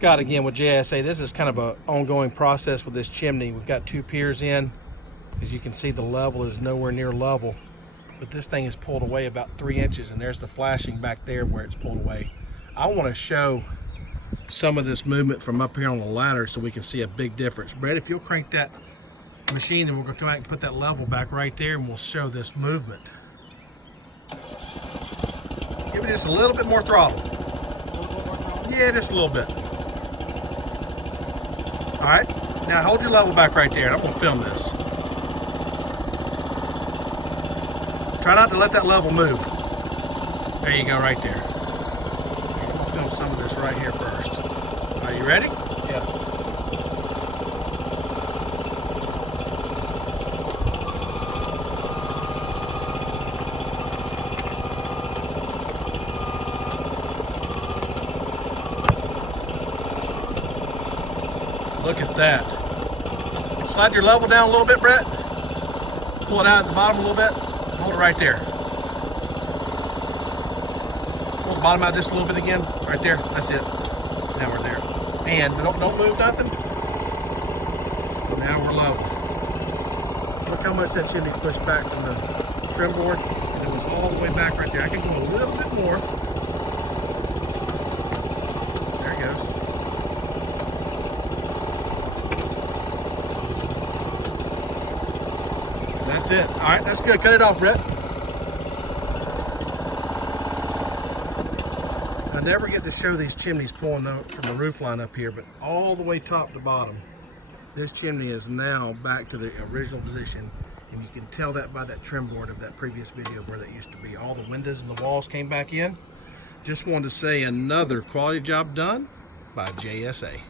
Scott again with JSA. This is kind of an ongoing process with this chimney. We've got 2 piers in. As you can see, the level is nowhere near level, but this thing is pulled away about 3 inches, and there's the flashing back there where it's pulled away. I want to show some of this movement from up here on the ladder so we can see a big difference. Brett, if you'll crank that machine, and we're going to come out and put that level back right there, and we'll show this movement. Give it just a little bit more throttle. Yeah, just a little bit. All right, now hold your level back right there, and I'm going to film this. Try not to let that level move. There you go, right there. We'll film some of this right here first. Are you ready? Yeah. Look at that. Slide your level down a little bit, Brett. Pull it out at the bottom a little bit. Hold it right there. Pull the bottom out just a little bit again. Right there. That's it. Now we're there. And don't move nothing. Now we're level. Look how much that chimney pushed back from the trim board. And it was all the way back right there. I can go a little bit more. There it goes. That's it. All right, that's good. Cut it off, Brett. I never get to show these chimneys pulling from the roof line up here, but all the way top to bottom, this chimney is now back to the original position, and you can tell that by that trim board of that previous video where that used to be. All the windows and the walls came back in. Just wanted to say another quality job done by JSA.